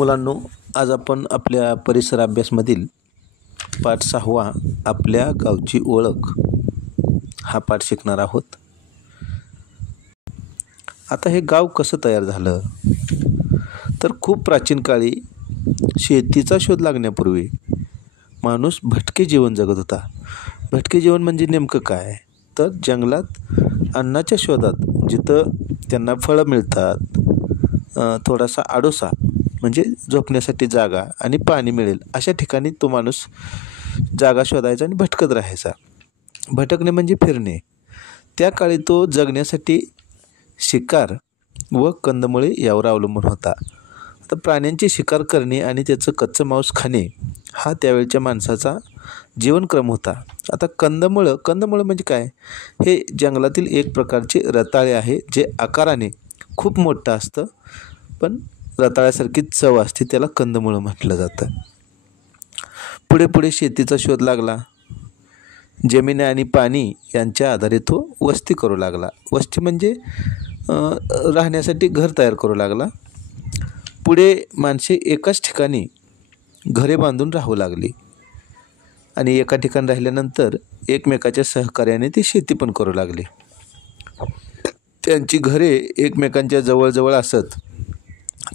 मुलांनो, आज आपण आपल्या परिसर अभ्यासमधील पाठ 6 आपल्या गावची ओळख हा पाठ शिकणार आहोत. आता हे गाव कसं तयार झालं, तर खूप प्राचीन काळी शेतीचा शोध लागण्यापूर्वी माणूस भटके जीवन जगत होता. भटके जीवन म्हणजे नेमकं काय, तर जंगलात अन्नाच्या शोधात जिथं त्यांना फळं मिळतात, थोडासा आडोसा म्हणजे झोपण्यासाठी जागा आणि पाणी मिळेल अशा ठिकाणी तो माणूस जागा शोधायचा आणि भटकत राहायचा. भटकणे म्हणजे फिरणे. त्या काळी तो जगण्यासाठी शिकार व कंदमुळे यावर अवलंबून होता. आता प्राण्यांची शिकार करणे आणि त्याचं कच्चं मांस खाणे हा त्यावेळच्या माणसाचा जीवनक्रम होता. आता कंदमुळं म्हणजे काय, हे जंगलातील एक प्रकारचे रताळे आहे जे आकाराने खूप मोठं असतं, पण रताळ्यासारखी चव असते, त्याला कंदमुळं म्हटलं जातं. पुढे पुढे शेतीचा शोध लागला. जमीन आणि पाणी यांच्या आधारे तो वस्ती करू लागला. वस्ती म्हणजे राहण्यासाठी घर तयार करू लागला. पुढे माणसे एकाच ठिकाणी घरे बांधून राहू लागली आणि एका ठिकाणी राहिल्यानंतर एकमेकाच्या सहकार्याने ती शेती पण करू लागली. त्यांची घरे एकमेकांच्या जवळजवळ असत.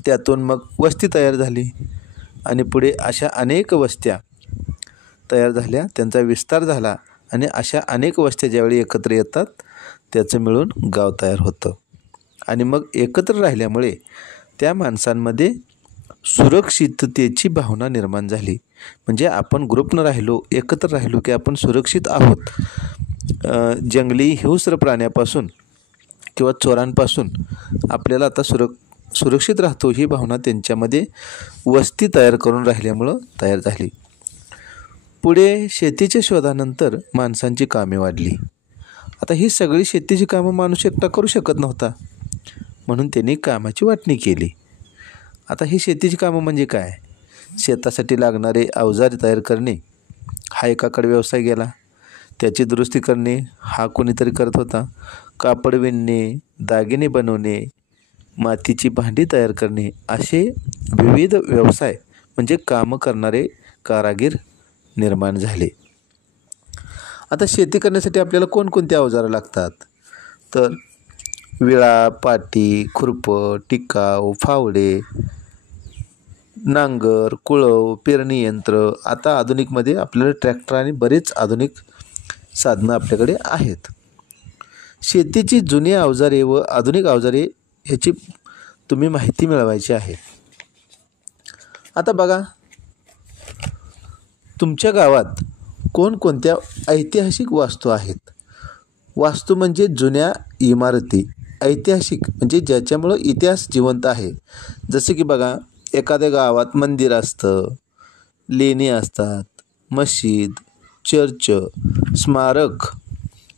त्यातून मग वस्ती तयार झाली आणि पुढे अशा अनेक वस्त्या तयार झाल्या, त्यांचा विस्तार झाला आणि अशा अनेक वस्त्या ज्यावेळी एकत्र येतात त्याचं मिळून गाव तयार होतं. आणि मग एकत्र राहिल्यामुळे त्या माणसांमध्ये सुरक्षिततेची भावना निर्माण झाली. म्हणजे आपण ग्रुपनं राहिलो, एकत्र राहिलो की आपण सुरक्षित आहोत. जंगली हिंस्र प्राण्यापासून किंवा चोरांपासून आपल्याला आता सुरक्षित राहतो ही भावना त्यांच्यामध्ये वस्ती तयार करून राहिल्यामुळं तयार झाली. पुढे शेतीच्या शोधानंतर माणसांची कामे वाढली. आता ही सगळी शेतीची कामं माणूस एकटा करू शकत नव्हता, म्हणून त्यांनी कामाची वाटणी केली. आता ही शेतीची कामं म्हणजे काय, शेतासाठी लागणारे अवजार तयार करणे हा एकाकडे व्यवसाय गेला. त्याची दुरुस्ती करणे हा कोणीतरी करत होता. कापड विणणे, दागिने बनवणे, मातीची भांडी तयार करणे असे विविध व्यवसाय म्हणजे कामं करणारे कारागीर निर्माण झाले. आता शेती करण्यासाठी आपल्याला कोणकोणती अवजारं लागतात, तर विळा, पाटी, खुरपं, टिकाव, फावडे, नांगर, कुळव, पेरणी यंत्र. आता आधुनिकमध्ये आपल्याला ट्रॅक्टर आणि बरेच आधुनिक साधनं आपल्याकडे आहेत. शेतीची जुनी अवजारे व आधुनिक अवजारे ह्याची तुम्ही माहिती मिळवायची आहे. आता बघा, तुमच्या गावात कोणकोणत्या ऐतिहासिक वास्तू आहेत. वास्तू म्हणजे जुन्या इमारती. ऐतिहासिक म्हणजे ज्याच्यामुळं इतिहास जिवंत आहे. जसे की बघा, एखाद्या गावात मंदिर असतं, लेणी असतात, मशीद, चर्च, स्मारक,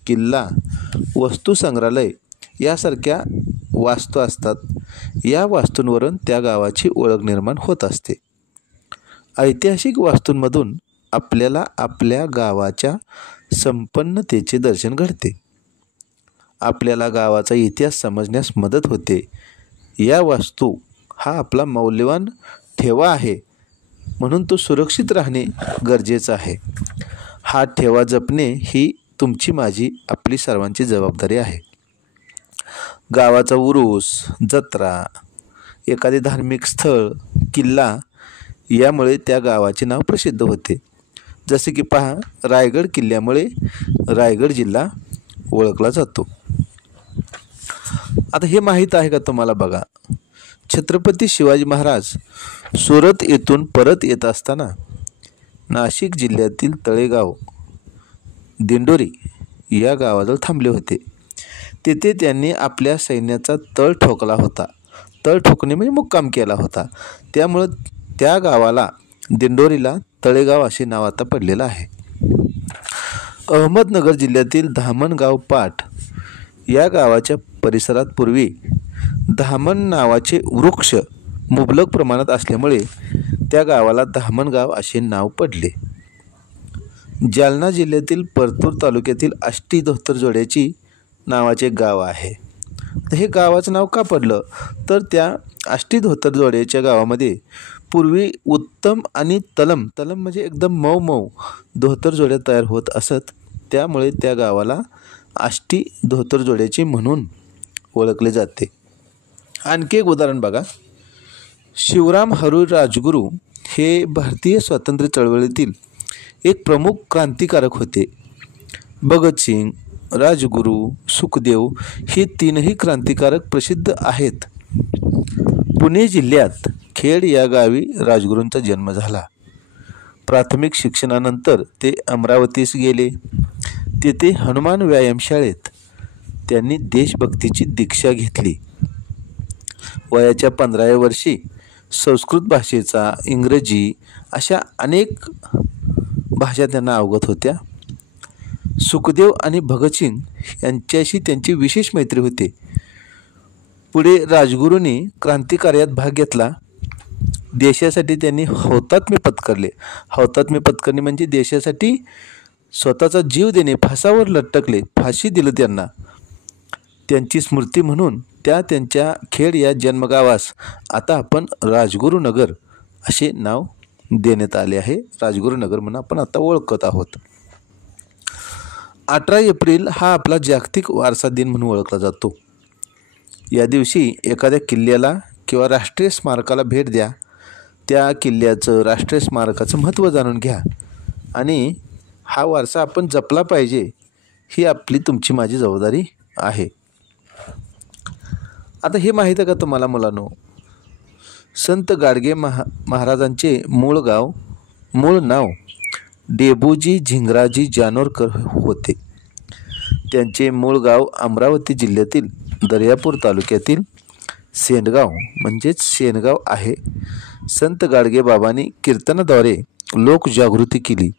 किल्ला, वस्तुसंग्रहालय यासारख्या वास्तू असतात. या वास्तूंवरून त्या गावाची ओळख निर्माण होत असते. ऐतिहासिक वास्तूंमधून आपल्याला आपल्या गावाच्या संपन्नतेचे दर्शन घडते. आपल्याला गावाचा इतिहास समजण्यास मदत होते. या वास्तू हा आपला मौल्यवान ठेवा आहे, म्हणून तो सुरक्षित राहणे गरजेचं आहे. हा ठेवा जपणे ही तुमची, माझी, आपली सर्वांची जबाबदारी आहे. गावाचा उरूस, जत्रा, एखादे धार्मिक स्थळ, किल्ला यामुळे त्या गावाचे नाव प्रसिद्ध होते. जसे की पहा, रायगड किल्ल्यामुळे रायगड जिल्हा ओळखला जातो. आता हे माहीत आहे का तुम्हाला, बघा, छत्रपती शिवाजी महाराज सुरत येथून परत येत असताना नाशिक जिल्ह्यातील तळेगाव दिंडोरी या गावाजवळ थांबले होते. तेथे त्यांनी आपल्या सैन्याचा तळ ठोकला होता. तळ ठोकणे म्हणजे मुक्काम केला होता. त्यामुळं त्या गावाला, दिंडोरीला, तळेगाव असे नाव आता पडलेलं आहे. अहमदनगर जिल्ह्यातील धामणगाव पाट या गावाच्या परिसरात पूर्वी धामण नावाचे वृक्ष मुबलक प्रमाणात असल्यामुळे त्या गावाला धामणगाव असे नाव पडले. जालना जिल्ह्यातील परतूर तालुक्यातील आष्टी धोतर जोड्याची नावाचे गाव आहे. हे गावाचं नाव का पडलं तर त्या आष्टी धोतरजोड्याच्या गावामध्ये पूर्वी उत्तम आणि तलम तलम म्हणजे एकदम मऊ मऊ धोतरजोड्या तयार होत असत, त्यामुळे त्या गावाला आष्टी धोतरजोड्याची म्हणून ओळखले जाते. आणखी एक उदाहरण बघा. शिवराम हरी राजगुरू हे भारतीय स्वातंत्र्य चळवळीतील एक प्रमुख क्रांतिकारक होते. भगतसिंग, राजगुरू, सुखदेव ही तीनही क्रांतिकारक प्रसिद्ध आहेत. पुणे जिल्ह्यात खेड या गावी राजगुरूंचा जन्म झाला. प्राथमिक शिक्षणानंतर ते अमरावतीस गेले. तेथे हनुमान व्यायामशाळेत त्यांनी देशभक्तीची दीक्षा घेतली. वयाच्या 15व्या वर्षी संस्कृत भाषेचा, इंग्रजी अशा अनेक भाषा त्यांना अवगत होत्या. सुखदेव आणि भगतसिंग यांच्याशी त्यांची विशेष मैत्री होती. पुढे राजगुरूंनी क्रांतिकार्यात भाग घेतला. देशासाठी त्यांनी हौतात्म्य पत्करले. हौतात्म्य पत्करणे म्हणजे देशासाठी स्वतःचा जीव देणे, फासावर लटकले, फाशी दिलं त्यांना. त्यांची स्मृती म्हणून त्यांच्या खेड या जन्मगावास आता आपण राजगुरुनगर असे नाव देण्यात आले आहे. राजगुरुनगर म्हणून आपण आता ओळखत आहोत. 18 एप्रिल हा आपला जागतिक वारसा दिन म्हणून ओळखला जातो. या दिवशी एखाद्या किल्ल्याला किंवा राष्ट्रीय स्मारकाला भेट द्या. त्या किल्ल्याचं, राष्ट्रीय स्मारकाचं महत्त्व जाणून घ्या आणि हा वारसा आपण जपला पाहिजे, ही आपली तुमची माझी जबाबदारी आहे. आता हे माहीत आहे का तुम्हाला मुलांनो, संत गाडगे महाराजांचे मूळ नाव डेबूजी झिंगराजी जानोरकर होते. त्यांचे मूळ गाव अमरावती जिल्ह्यातील दर्यापूर तालुक्यातील सेंडगाव म्हणजेच शेनगाव आहे. संत गाडगे बाबांनी कीर्तनाद्वारे लोकजागृती केली.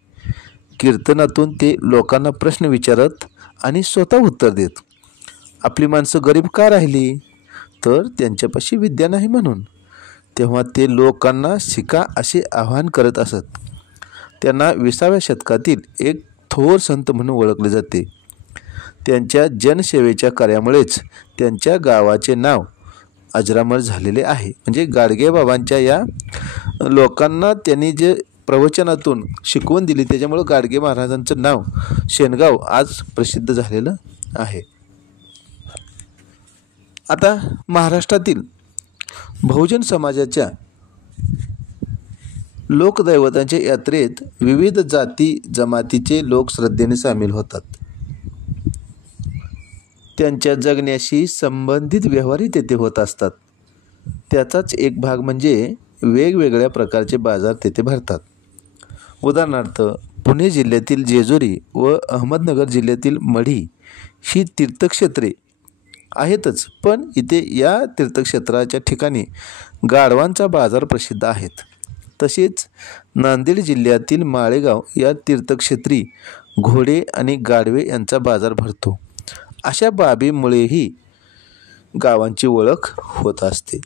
कीर्तनातून ते लोकांना प्रश्न विचारत आणि स्वतः उत्तर देत. आपली माणसं गरीब का राहिली तर त्यांच्यापाशी विद्या नाही म्हणून. तेव्हा ते लोकांना शिका असे आवाहन करत असत. त्यांना 20व्या शतकातील एक थोर संत म्हणून ओळखले जाते. त्यांच्या जनसेवेच्या कार्यामुळेच त्यांच्या गावाचे नाव अजरामर झालेले आहे. म्हणजे गाडगे बाबांच्या या लोकांना त्यांनी जे प्रवचनातून शिकवण दिली त्याच्यामुळे गाडगे महाराजांचं नाव शेनगाव आज प्रसिद्ध झालेलं आहे. आता महाराष्ट्रातील बहुजन समाजाच्या लोकदैवतांच्या यात्रेत विविध जाती जमातीचे लोक श्रद्धेने सामील होतात. त्यांच्या जगण्याशी संबंधित व्यवहारही तेथे होत असतात. त्याचाच एक भाग म्हणजे वेगवेगळ्या प्रकारचे बाजार तेथे भरतात. उदाहरणार्थ पुणे जिल्ह्यातील जेजुरी व अहमदनगर जिल्ह्यातील मढी ही तीर्थक्षेत्रे आहेतच, पण इथे या तीर्थक्षेत्राच्या ठिकाणी गाढवांचा बाजार प्रसिद्ध आहेत. तसेच नांदेड जिल्ह्यातील माळेगाव या तीर्थक्षेत्री घोडे आणि गाढवे यांचा बाजार भरतो. अशा बाबीमुळेही गावांची ओळख होत असते.